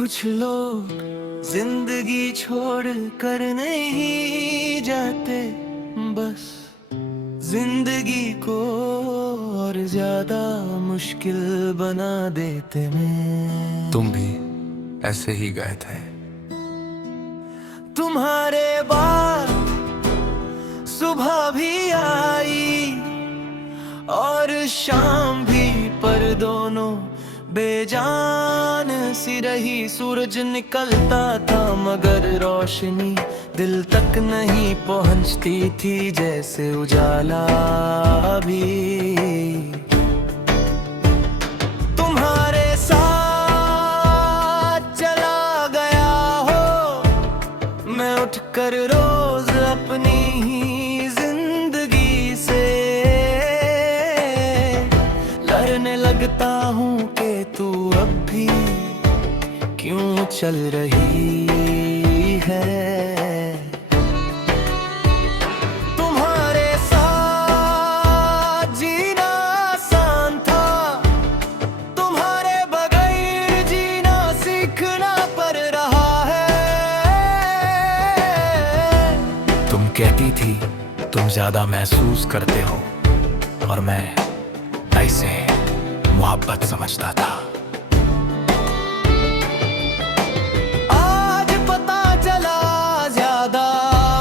कुछ लोग जिंदगी छोड़ कर नहीं जाते, बस जिंदगी को और ज्यादा मुश्किल बना देते हैं। तुम भी ऐसे ही गए थे। तुम्हारे बाद सुबह भी आई और शाम भी, पर दोनों बेजान सी रही। सूरज निकलता था मगर रोशनी दिल तक नहीं पहुंचती थी, जैसे उजाला भी तुम्हारे साथ चला गया हो। मैं उठकर रोज अपनी ही जिंदगी से लड़ने लगता हूँ कि तू अब भी क्यों चल रही है। तुम्हारे साथ जीना आसान था, तुम्हारे बगैर जीना सीखना पड़ रहा है। तुम कहती थी तुम ज्यादा महसूस करते हो और मैं ऐसे मोहब्बत समझता था। आज पता चला ज्यादा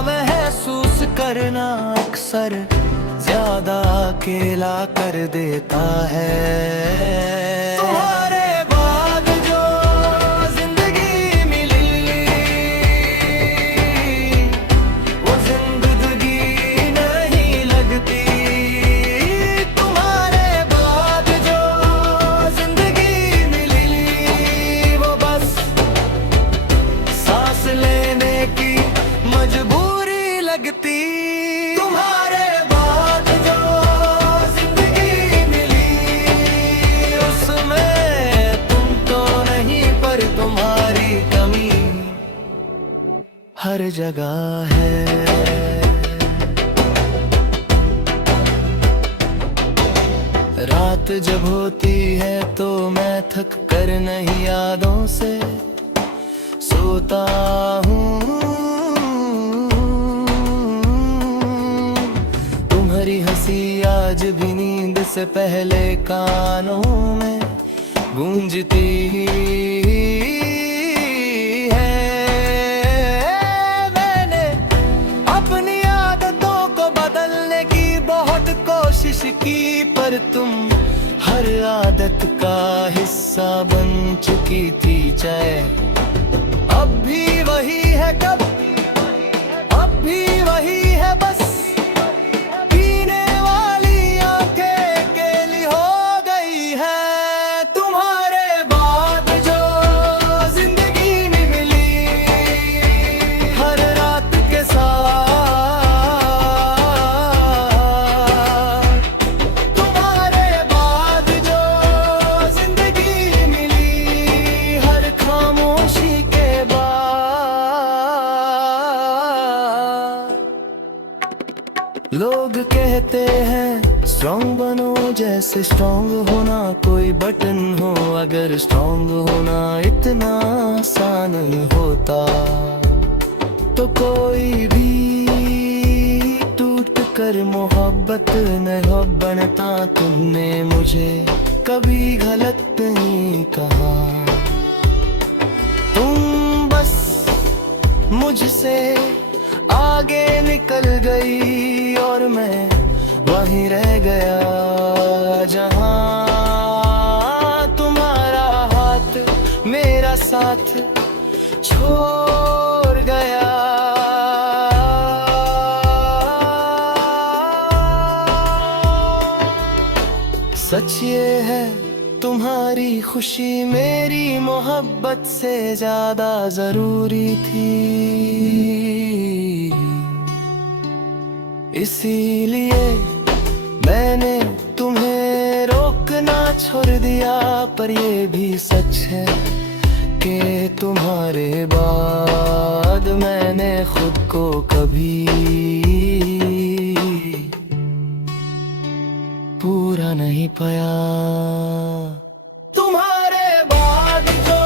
महसूस करना अक्सर ज्यादा अकेला कर देता है। तुम्हारे बाद जो जिंदगी मिली वो जिंदगी नहीं लगती। तुम्हारे बाद जो जिंदगी मिली वो बस सांस लेने की मजबूरी लगती। तुम्हारे बाद जो जिंदगी मिली उसमें तुम तो नहीं, पर तुम्हारी कमी हर जगह है। रात जब होती है तो मैं थक कर नहीं यादों से सोता हूँ। तुम्हारी हंसी आज भी नींद से पहले कानों में गूंजती है। मैंने अपनी आदतों को बदलने की बहुत कोशिश की, पर तुम हर आदत का हिस्सा बन चुकी थी। चाहे अब भी वही है, कब अब भी वही है, बस पीने वाली आंखें अकेली हो गई है। तुम्हारे बाद जो जिंदगी में मिली हर रात के साथ, तुम्हारे बाद जो जिंदगी मिली हर खामोशी के बाद। लोग कहते हैं स्ट्रॉन्ग बनो, जैसे स्ट्रॉन्ग होना कोई बटन हो। अगर स्ट्रॉन्ग होना इतना आसान होता तो कोई भी टूट कर मोहब्बत न हो बनता। तुमने मुझे कभी गलत नहीं कहा, तुम बस मुझसे आगे निकल गई और मैं वहीं रह गया जहां तुम्हारा हाथ मेरा साथ छोड़ गया। सच ये है तुम्हारी खुशी मेरी मोहब्बत से ज्यादा जरूरी थी, इसीलिए मैंने तुम्हें रोकना छोड़ दिया। पर ये भी सच है कि तुम्हारे बाद मैंने खुद को कभी पूरा नहीं पाया। तुम्हारे बाद जो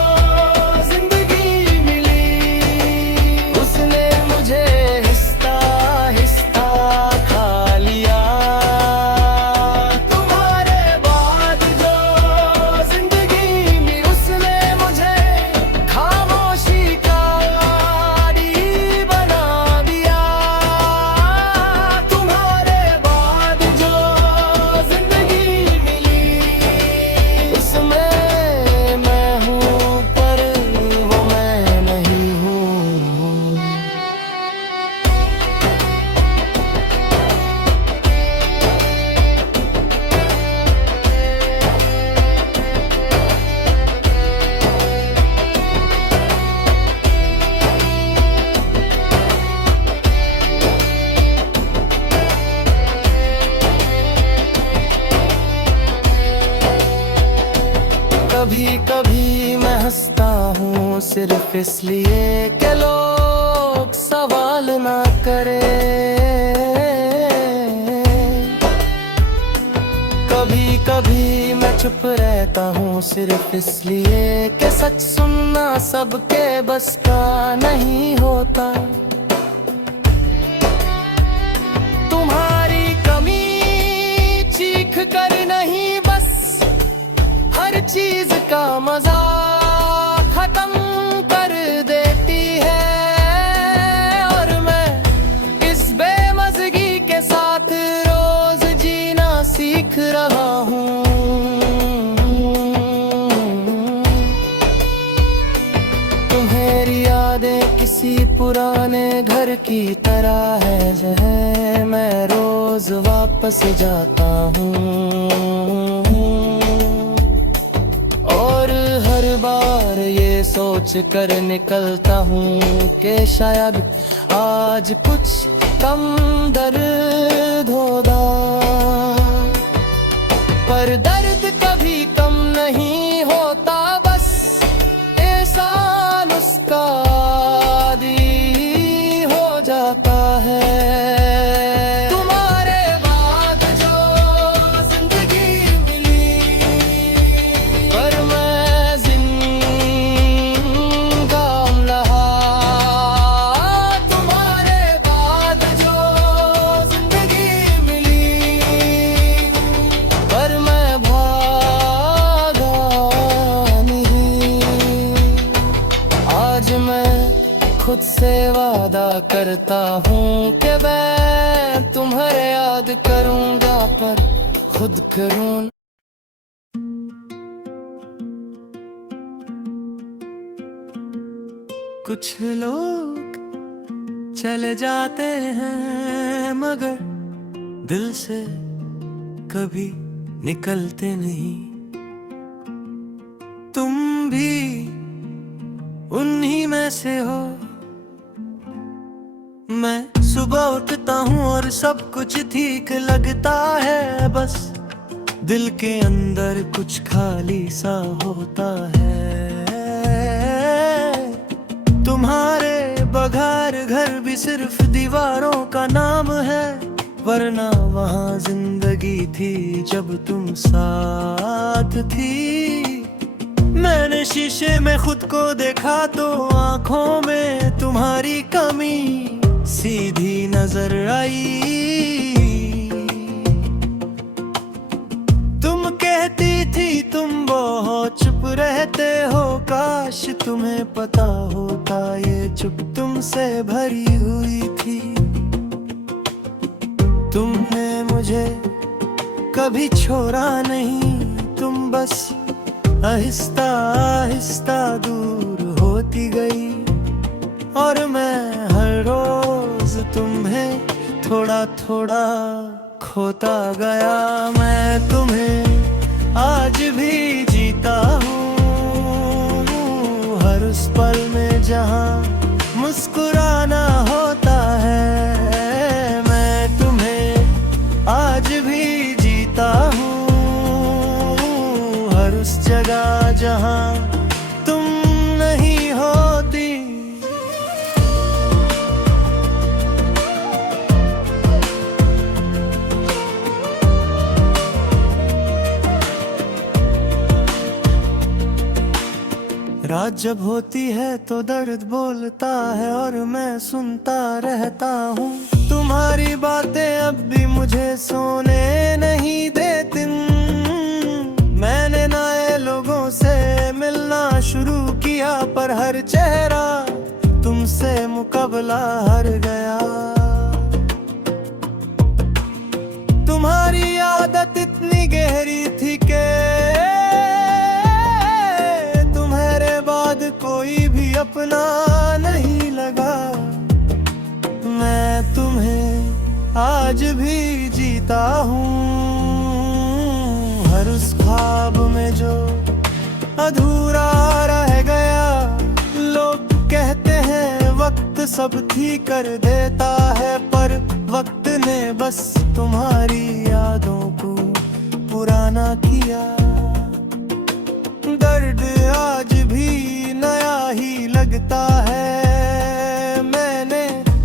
कभी कभी मैं हंसता हूँ सिर्फ इसलिए कि लोग सवाल ना करें। कभी कभी मैं चुप रहता हूँ सिर्फ इसलिए कि सच सुनना सबके बस का नहीं होता। तुम्हारी कमी चीख कर नहीं, बस हर चीज का मजा खत्म कर देती है। और मैं इस बेमज़गी के साथ रोज जीना सीख रहा हूँ। तुम्हारी यादें किसी पुराने घर की तरह है जहाँ मैं रोज वापस जाता हूँ। और हर बार ये सोच कर निकलता हूँ कि शायद आज कुछ कम दर्द होगा। पर दर्द कभी कम नहीं होता, बस एहसान उसका आदी हो जाता है। तुम्हारे बाद जो जिंदगी मिली, पर मैं जिंदा रहा। तुम्हारे बाद जो जिंदगी मिली, पर मैं भागा नहीं। आज मैं खुद से वादा करता हूँ कि मैं तुम्हें याद करूँगा, पर खुद करूँ। कुछ लोग चले जाते हैं मगर दिल से कभी निकलते नहीं। तुम भी उन्हीं में से हो। मैं सुबह उठता हूँ और सब कुछ ठीक लगता है, बस दिल के अंदर कुछ खाली सा होता है। तुम्हारे बघार घर भी सिर्फ दीवारों का नाम है, वरना वहाँ जिंदगी थी जब तुम साथ थी। मैंने शीशे में खुद को देखा तो आंखों में तुम्हारी कमी सीधी नजर आई। तुम कहती थी तुम बहुत चुप रहते हो, काश तुम्हें पता होता ये चुप तुमसे भरी हुई थी। तुमने मुझे कभी छोड़ा नहीं, तुम बस आहिस्ता आहिस्ता दूर होती गई। और मैं हर रोज तुम्हें थोड़ा थोड़ा खोता गया। मैं तुम्हें आज भी जीता हूँ, हर उस पल में जहाँ मुस्कुराना होता है। मैं तुम्हें आज भी जीता हूँ, हर उस जगह जहाँ तुम नहीं होती। रात जब होती है तो दर्द बोलता है और मैं सुनता रहता हूँ। तुम्हारी बातें अब भी मुझे सोने नहीं देती। मैंने नए लोगों से मिलना शुरू किया, पर हर चेहरा तुमसे मुकाबला हार गया। तुम्हारी आदत इतनी गहरी थी कि तुम्हारे बाद कोई भी अपना नहीं लगा। मैं तुम्हें आज भी जीता हूँ, हर उस ख्वाब में जो अधूरा रह गया। लोग कहते हैं वक्त सब ठीक कर देता है, पर वक्त ने बस तुम्हारी यादों को पुराना किया। दर्द रहता है। मैंने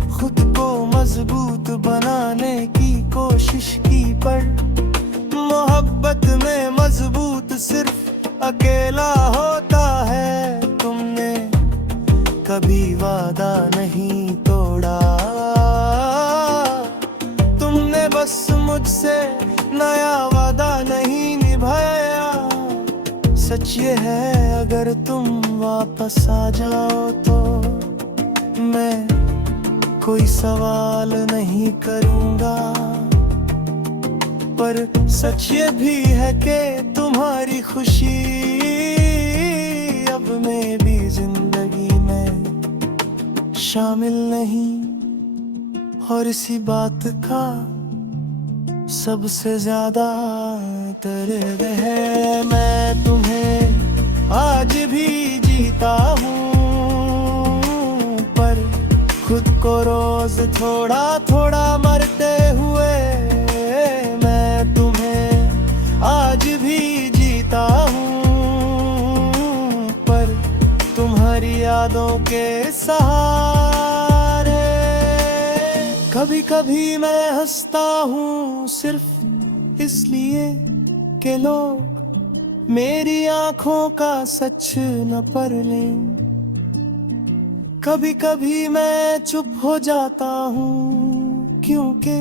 खुद को मजबूत बनाने की कोशिश की, पर मोहब्बत में मजबूत सिर्फ अकेला होता है। तुमने कभी वादा नहीं तोड़ा, तुमने बस मुझसे नया वादा नहीं निभाया। सच ये है अगर तुम वापस आ जाओ तो मैं कोई सवाल नहीं करूँगा, पर सच ये भी है कि तुम्हारी खुशी अब मेरी जिंदगी में शामिल नहीं। और इसी बात का सबसे ज्यादा दर्द है। मैं तुम्हें आज भी जीता हूँ, पर खुद को रोज थोड़ा थोड़ा मरते हुए। मैं तुम्हें आज भी जीता हूँ, पर तुम्हारी यादों के सहारे। कभी कभी मैं हंसता हूँ सिर्फ इसलिए कि लोग मेरी आंखों का सच न पढ़ लें। कभी कभी मैं चुप हो जाता हूँ क्योंकि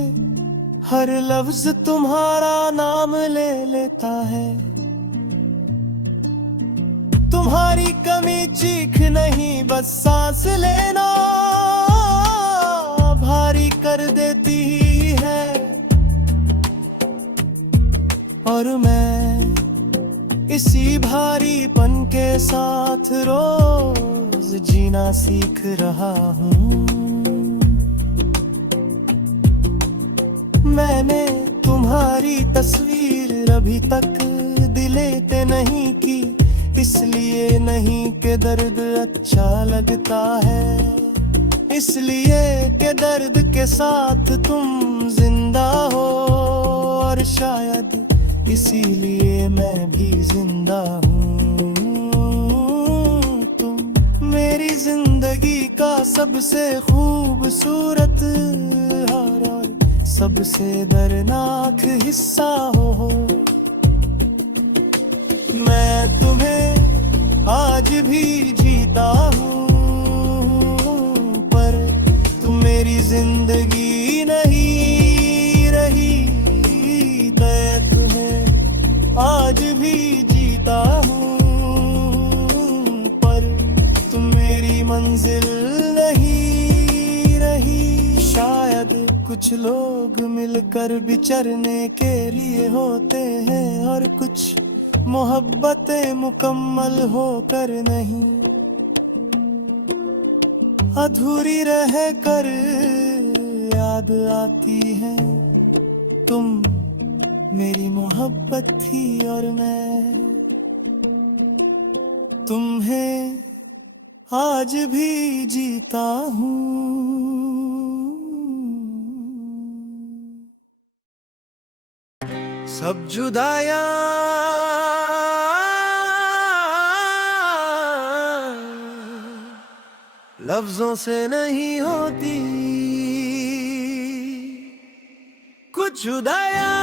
हर लफ्ज तुम्हारा नाम ले लेता है। तुम्हारी कमी चीख नहीं बस सांस लेना भारी कर देती है। और मैं इसी भारीपन के साथ रोज जीना सीख रहा हूँ। मैंने तुम्हारी तस्वीर अभी तक डिलीट नहीं की, इसलिए नहीं कि दर्द अच्छा लगता है, इसलिए कि दर्द के साथ तुम जिंदा हो। और शायद इसीलिए मैं भी जिंदा हूँ। तुम मेरी जिंदगी का सबसे खूबसूरत और सबसे दर्दनाक हिस्सा हो। मैं तुम्हें आज भी जीता हूँ, पर तुम मेरी जिंदगी नहीं रही। मैं तुम्हें आज भी जीता हूँ, पर तुम मेरी मंजिल नहीं रही। शायद कुछ लोग मिलकर बिछड़ने के लिए होते हैं, और कुछ मोहब्बतें मुकम्मल होकर नहीं, अधूरी रह कर याद आती है। तुम मेरी मोहब्बत थी और मैं तुम्हें आज भी जीता हूँ। सब जुदाइयाँ लफ्जों से नहीं होती, कुछ जुदाइयाँ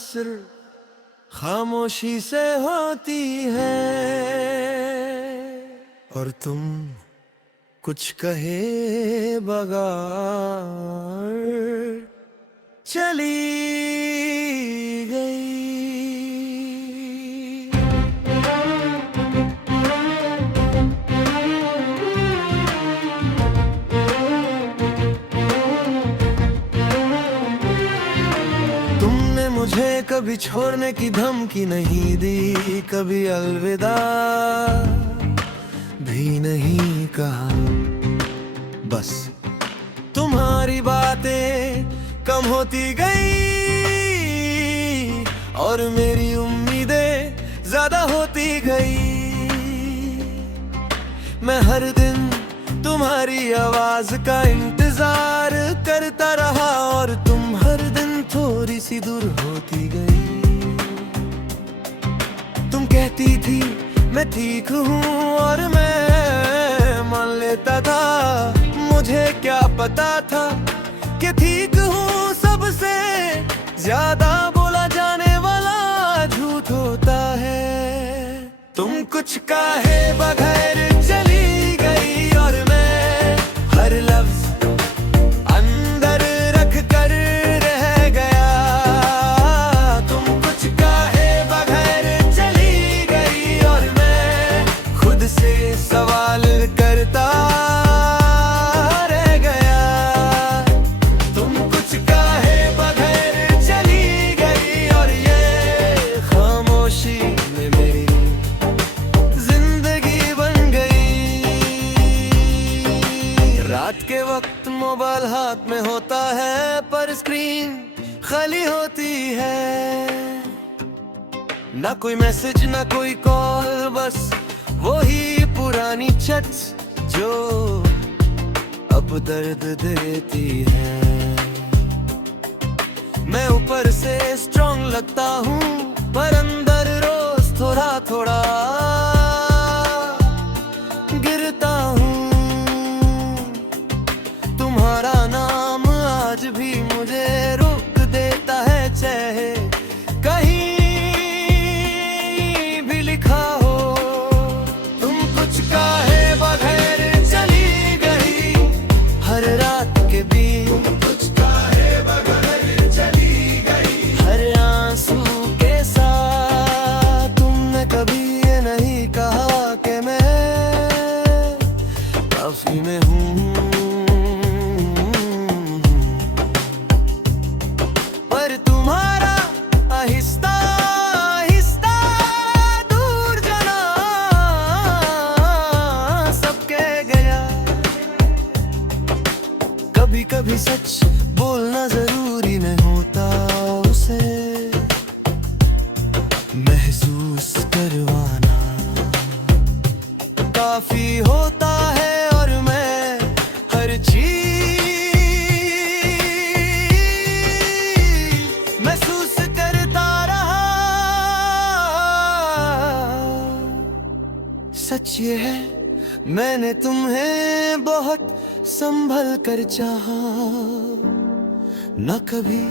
सिर्फ खामोशी से होती है। और तुम कुछ कहे बगैर चली गई। तुमने मुझे कभी छोड़ने की धमकी नहीं दी, कभी अलविदा भी नहीं कहा। बस तुम्हारी बातें कम होती गई और मेरी उम्मीदें ज्यादा होती गई। मैं हर दिन तुम्हारी आवाज का इंतजार करता रहा और तुम हर दिन थोड़ी सी दूर होती गई। तुम कहती थी मैं ठीक हूँ और मैं मान लेता था। मुझे क्या पता था कि ठीक हूँ सबसे ज्यादा बोला जाने वाला झूठ होता है। तुम कुछ काहे बगैर चली गई और मैं हर लफ्ज अंदर रख कर रह गया। तुम कुछ काहे बगैर चली गई और मैं खुद से सवाल करता रह गया। तुम कुछ काहे बगैर चली गई और ये खामोशी में मेरी जिंदगी बन गई। रात के वक्त मोबाइल हाथ में होता है पर स्क्रीन खाली होती है। ना कोई मैसेज ना कोई कॉल, बस वही पुरानी चैट्स जो अब दर्द देती है। मैं ऊपर से स्ट्रांग लगता हूँ पर अंदर रोज थोड़ा थोड़ा गिरता हूँ। तुम्हारा नाम आज भी मुझे रोक देता है, चाहे कहीं भी लिखा हो। तुम कुछ काहे बगैर चली गई हर रात के बीच। कुछ काहे बगैर चली गई हर आंसू के साथ। तुमने कभी ये नहीं कहा कि मैं काफी में हूँ। पर तुम्हारा आहिस्ता आहिस्ता दूर जाना सब कह गया। कभी कभी सच बोलना जरूरी नहीं होता, उसे महसूस करवाना काफी होता है। और मैं हर चीज महसूस करता रहा। सच ये है मैंने तुम्हें बहुत संभल कर चाहा, न कभी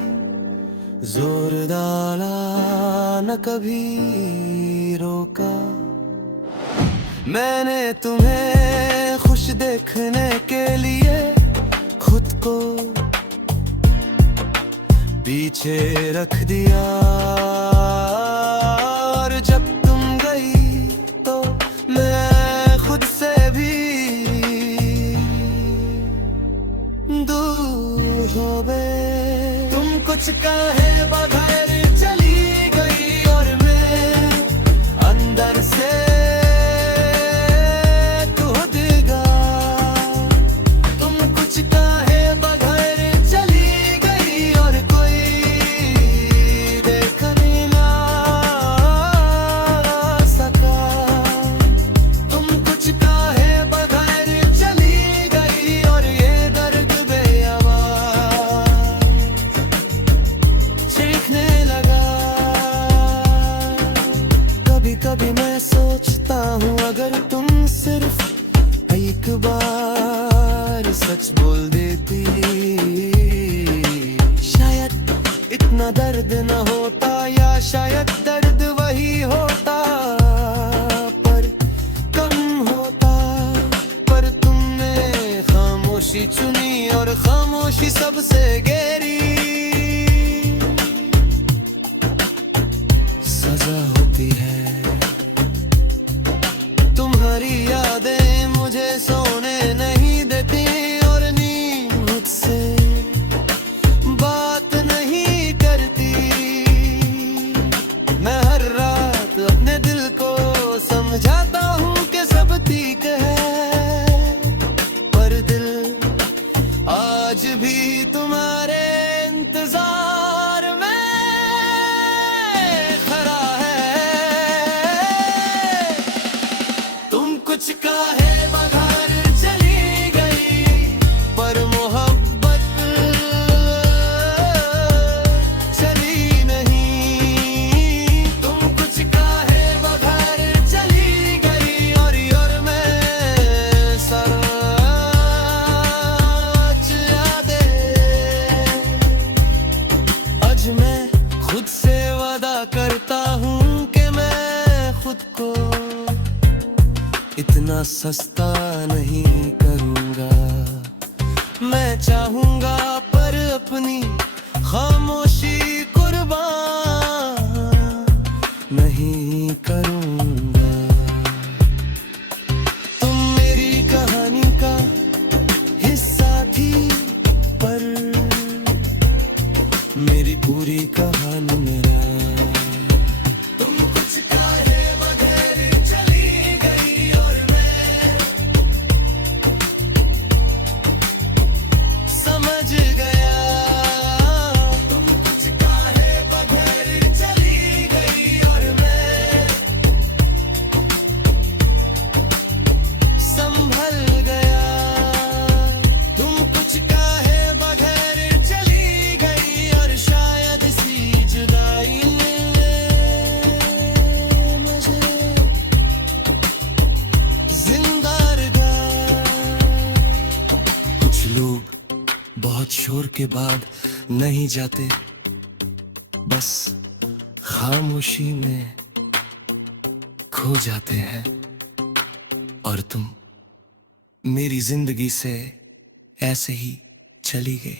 जोर डाला न कभी रोका। मैंने तुम्हें खुश देखने के लिए खुद को पीछे रख दिया। और जब तुम गई तो मैं खुद से भी दूर हो गए। तुम कुछ काहे बगैर चली गई और मैं अंदर से टूट गया। तुम कुछ काहे बगैर चली गई और कोई देख भी ना सका। तुम कुछ काहे बगैर चली गई और ये दर्द बेआवाज़ चीखने लगा। कभी कभी मैं सोचता हूँ अगर तुम सिर्फ एक बार सच बोल देती, शायद इतना दर्द न होता, या शायद दर्द वही होता पर कम होता। पर तुमने खामोशी चुनी और खामोशी सबसे गहरी सजा होती है। तुम्हारी यादें मुझे सोने नहीं देती और नींद मुझसे बात नहीं करती। मैं हर रात अपने दिल को समझाता हूँ कि सब ठीक है, पर दिल आज भी तुम्हारे इंतजार इतना सस्ता नहीं करूँगा। मैं चाहूँगा पर अपनी खामोशी कुर्बान नहीं करूँगा। तुम मेरी कहानी का हिस्सा थी, पर मेरी पूरी कहानी मेरा। तुम कुछ कहे बगैर चली गई और मैं समझ गया। तुम कुछ कहे बगैर चली गई और मैं संभल गया। तुम कुछ कहे बगैर चली गई और शायद इसी जुदाई ने मुझे जिंदा रखा। कुछ लोग बहुत शोर के बाद नहीं जाते, बस खामोशी में खो जाते हैं। और तुम मेरी जिंदगी से ऐसे ही चली गई।